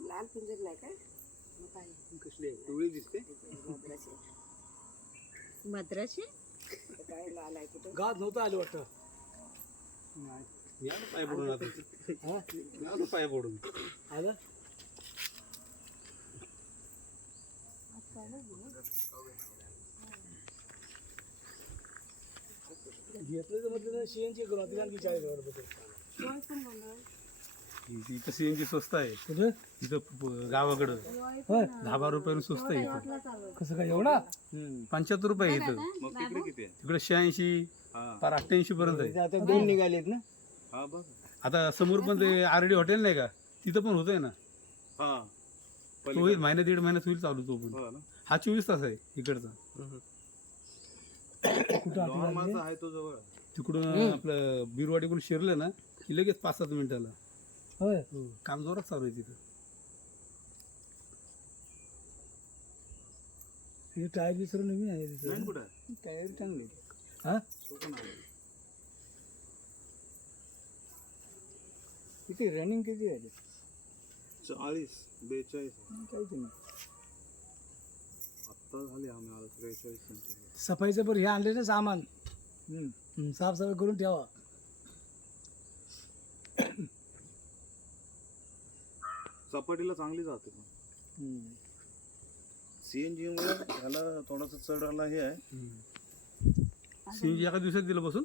लाल पिंजर नाही काय? मग काय? कसली आहे? दिसते? मद्राशी तर काय लाल आहे कुठं? गात नव्हतं आलं वाटतं. आलो पाय पडून आता हा? पाय पडून आलं? घेतलं तर म्हटलं सीएनची करू. आता आणखी चाळीस हजार रुपये इथं सीएनजी स्वस्त आहे. कुठं? इथं गावाकडं. होय. दहा बारा रुपयानं स्वस्त आहे इथं. कसं काय एवढा? पंच्याहत्तर रुपये आहे इथं. मग तिकडे किती आहे? तिकडे शहाऐंशी हा. पार अठ्ठ्याऐंशी पर्यंत आहे. आता दोन निघालेत ना? हा बघ. आता समोर पण ते आरडी हॉटेल नाही का? तिथं पण होतंय ना. हा. तो होईल महिना दीड महिन्यात होईल चालू तो पण. हो ना. हा चोवीस तास आहे इकडचा. कुठं आहे? तो जवळ. तिकडून आपलं बिरवाडीकडून शिरलं ना की लगेच पाच सात मिनिटाला. होय. काम जोरात चालू आहे तिथं. हे टायर बिसर नवीन आहे नाही तिथं कुठं? टायर चांगली. हा? तो पण आहे किती रनिंग किती आहे? चाळीस बेचाळीस. काहीच नाही. आत्ता झाली आम्ही सफाईचं पण हे आणले ना सामान हम्म, साफसफाई करून ठेवा. चपाटीला चांगली जाते पण. हम्म. सीएनजी मुळे ह्याला थोडासा चढायला हे आहे. सीएनजी एका दिवसात दिलं बसून?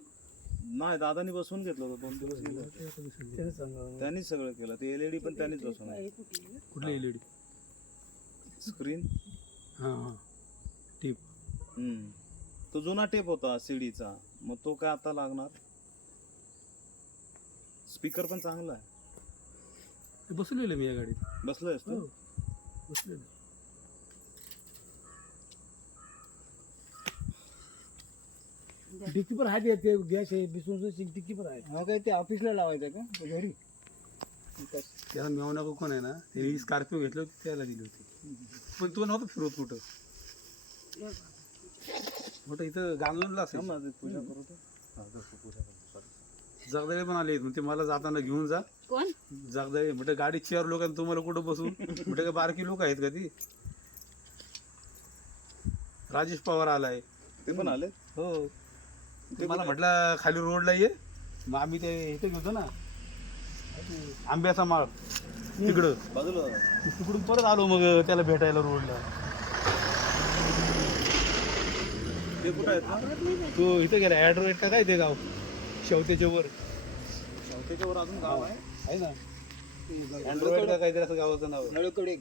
नाही दादानी बसवून घेतलं होतं दोन दिवस गेले होते. त्यांनीच सगळं केलं ते एलईडी पण त्यांनीच बसवलं कुठली? एलईडी स्क्रीन हां हां. टीप तो जुना टेप होता सीडीचा मग तो काय आता लागणार? स्पीकर पण चांगला आहे. ते बसवलेलं मी या गाडीत. बसलोयस तू हो. बसलेलं डिक्की पण आहे ते गॅस आहे बिसून डिक्की पण आहे हा काय ते ऑफिसला लावायचं का? घरी? त्याला मेवना कोण आहे ना ते स्कॉर्पिओ घेतलं होती त्याला दिली होती. पण तो नव्हता फिरवत कुठं. मोठं इथं गांजूनला असेल. ते पूजा करू दे. हा, कर, तू पूजा कर, sorry. जगदाळे पण आले म्हणते मला जाताना घेऊन जा. कोण? जगदाळे म्हटलं गाडी चार लोक तुम्हाला कुठं बसून म्हटलं का बारकी लोक आहेत का ती? राजेश पवार आलाय. ते पण आले हो. ते मला म्हटलं खाली रोडला ये. मग आम्ही ते इथे घेतो ना. आंब्याचा माळ तिकडं. बाजूला. तिकडून परत आलो मग त्याला भेटायला रोडला ते कुठं आहेत ना तो इथं गेला ॲड्रोइट का काय ते गाव? शेवतेच्या वर. त्याच्यावर अजून गाव आहे. आहे ना? अँड्रॉइड का काहीतरी असं गावाचं नाव. नळकडे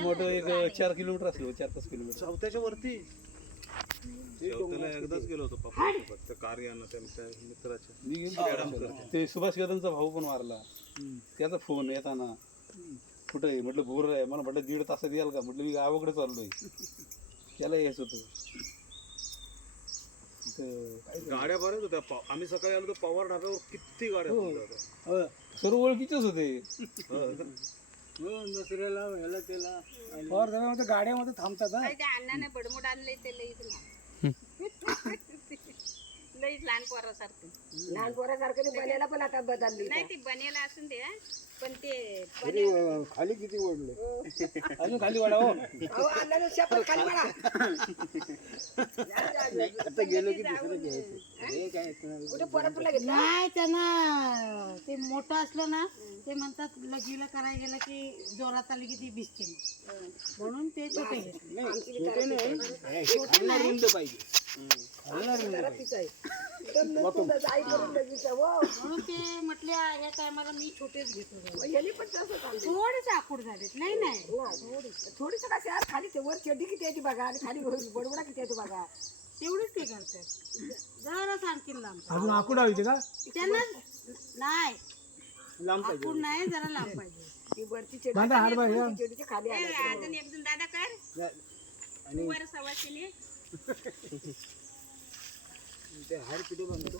मोठं एक चार किलोमीटर असेल चार पाच किलोमीटर. चौथ्याच्या वरती? एकदाच गेलो होतो पप्पा त्या मित्राच्या. मी गेलो ते सुभाष कदमचा भाऊ पण मारला त्याचा फोन येताना कुठं आहे? म्हटलं भोर आहे. मला म्हटलं दीड तासात याल का? म्हटलं मी गावाकडे चाललोय. त्याला यायचं होतं. गाड्या बऱ्याच होत्या पाव- आम्ही सकाळी आलो तर पवार ढाब्यावर किती गाड्या हो. थांबल्या होत्या. सर्व ओळखीचेच होते हो का? दसऱ्याला ह्याला त्याला पवार साहेबांमध्ये गाड्यामध्ये थांबतात हा त्या अण्णाने बडमोड आणले ते लईच लईच लहान पोरासारखं. लहान पोरासारखं ते बनायला पण आता बदलली नाही ते बनेला असून दे हा. पण ते बने खाली किती ओढले? अजून खाली वाढा हो. अहो अण्णाने शपथ खाली म्हणा आता गेलो की दुसरं घ्यायचं. हे? काय कुठे पोरापूरला घेतला? नाही त्यांना ते मोठं असलं ना ते म्हणतात लगीला करायला गेलं की जोरात आली की ती भिजते मग. म्हणून ते छोटे घेतले छोटे नाही. हे खालना रुंद पाहिजे. तिचं आहे. हो. म्हणून ते म्हटले या टायमाला मी छोटेच घेतो जरा. मग यांनी पण तसं चाललंय. थोडेसे आखूड झालेत. नाही नाही. थोडीस का यार खाली ते वर चड्डी किती येते बघा आणि खाली बडबडा किती येतो बघा. तेवढेच ते करतात. जरा आणखीन लांब अजून आकुड हवी का? त्यांना नाही. लांब आखूड नाही जरा लांब पाहिजे. ती वरची चड्डी बांधा हात बाहेर या. चड्डीच्या खाली आला अजून एक दोन दादा कर तू वर सवाशीने. ते हार किती बांधतो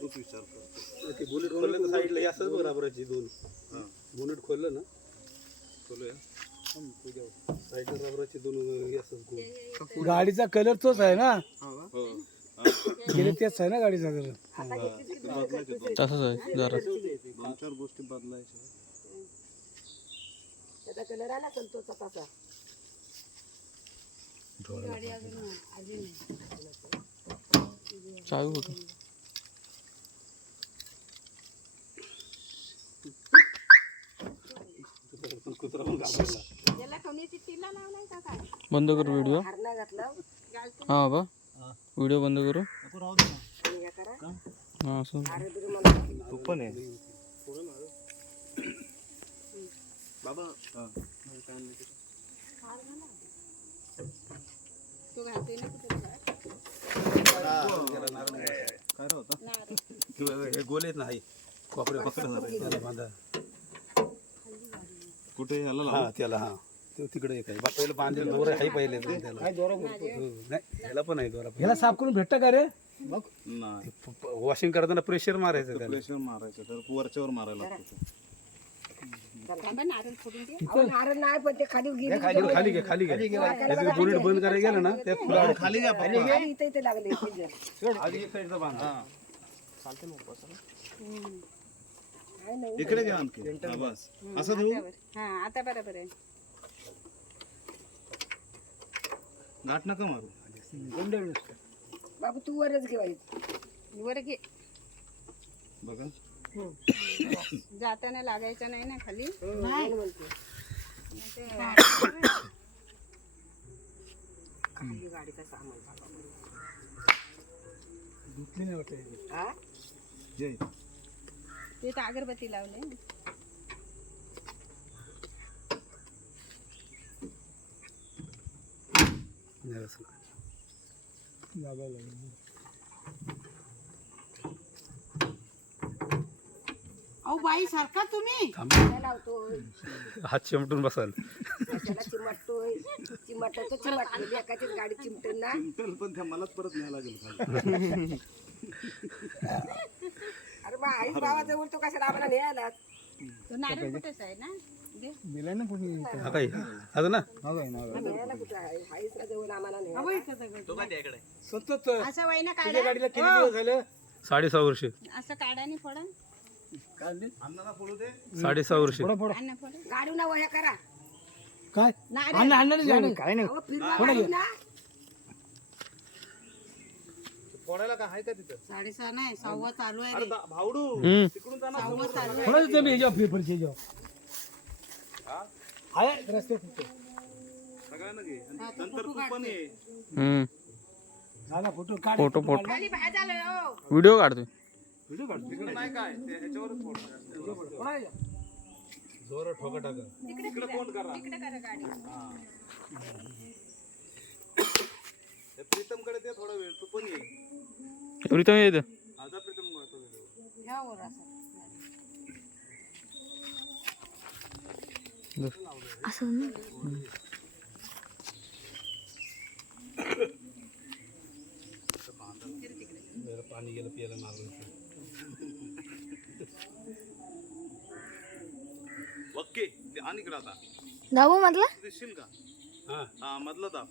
तोच विचार कर. ते बुलेट खोललं तर साईडला हे असंच बघ रबराची दोन. हा. बुलेट खोललं ना? बोलूया साईडला रबराची दोन हे असंच गोल गाडीचा कलर तोच आहे ना? हो. गेले तेच आहे ना गाडीचा घर तसंच आहे जरा. दोन चार गोष्टी बदलायच्या. त्याचा कलर आला संतोषचा तसा गाडी अजून. का काय बंद कर व्हिडिओ हा बा. व्हिडिओ बंद करू. हे असं. पण आहे बाबा. हा. तू घालतोय ना कुठे काय रे होता किंवा हे गोले आहेत ना आई कोपरे कुठे ह्याला हा त्याला हा. तो तिकडे एक आहे. बा, पहिलं बांधेल दोर आहे पहिले. त्याला. हो, नाही ह्याला पण आहे दोरा. ह्याला साफ करून भेटतं का रे? नाही. वॉशिंग करताना प्रेशर मारायचं त्याला. प्रेशर मारायचं तर वरच्यावर मारायला लागतं ते. थांबा नारळ फोडून दे. अहो, नारळ नाही पण ते खाली गेली. खाली घे खाली घे त्याचं बुलेट बंद करायला गेलं ना त्या फुला खाली घ्या. इथे इथे लागले. पिंजर. आधी एक साईडचा बांधा. काय नाही इकडे घ्या आणखी. हा, बस. असं धरू हा आता बरोबर आहे. गाठ नका मारू. बाबू तू वरच घेवायचं वर घे. बघा. जाताना लागायचं नाही ना खाली. नाही. म्हणते मग ते खाली गाडीचा सामान. धुतली नाही वाटतं? जय. ते तर अगरबत्ती लावले. अहो बाई सारखा तुम्ही? काय लावतोय? हात चिमटून बसाल. त्याला चिमटतोय. चिमटाचं चिमटले एकाचीच गाडी चिमटन ना. चिमटेल पण त्या मलाच परत न्यायला लागेल आई बाबाजवळ तो कशाला आम्हाला न्यायला? तो नारळ कुठेच आहे ना? दे. दिलाय ना कुठे हा काय? आता ना? नाव आहे नाव न्यायला कुठं आहे? आईच जवळ आम्हाला अहो, न्यायला इथं दगड. सतत असं वयना तुझ्या काढा. गाडीला किती दिवस झालं? साडेसहा वर्ष. असं नाही? फोडू. साडेसहा वर्ष. फोडा फोडा. अन्न फोडा. गाडी ना वह्या करा. काय? नारळ. नाही काय नाही. अहो फिरवा गाडी ना. फोडायला काय आहे का तिथं? साडेसहा नाही सव्वा चालू आहे अरे रे. दा- भावडू हम्म. तिकडून जा ना. सव्वा चालू आहे. थोडं ते मी ह्याच्यावर पेपरचे ह्याच्यावर आहे रस्ते फक्त सगळ्यांना घे. आणि हा, तो नंतर फोटो तू पण ये. हम्म. हा ना फोटो काढ. फोटो फोटो खाली बाहेर झालं हो. व्हिडिओ काढतोय व्हिडिओ काढ तिकडे. नाही काय ते ह्याच्यावरच फोड कोणाला? जोर ठोका टाका. तिकडे फोन करा. तिकडे करा गाडी. त्या प्रीतमकडे ते थोडा वेळ. तू पण ये. प्रीतम येतं असं. पाणी गेलं प्यायला मागून ओके ते आणि इकडे आता. दाबू म्हटलं? दिसशील का हा हा मधला दाब.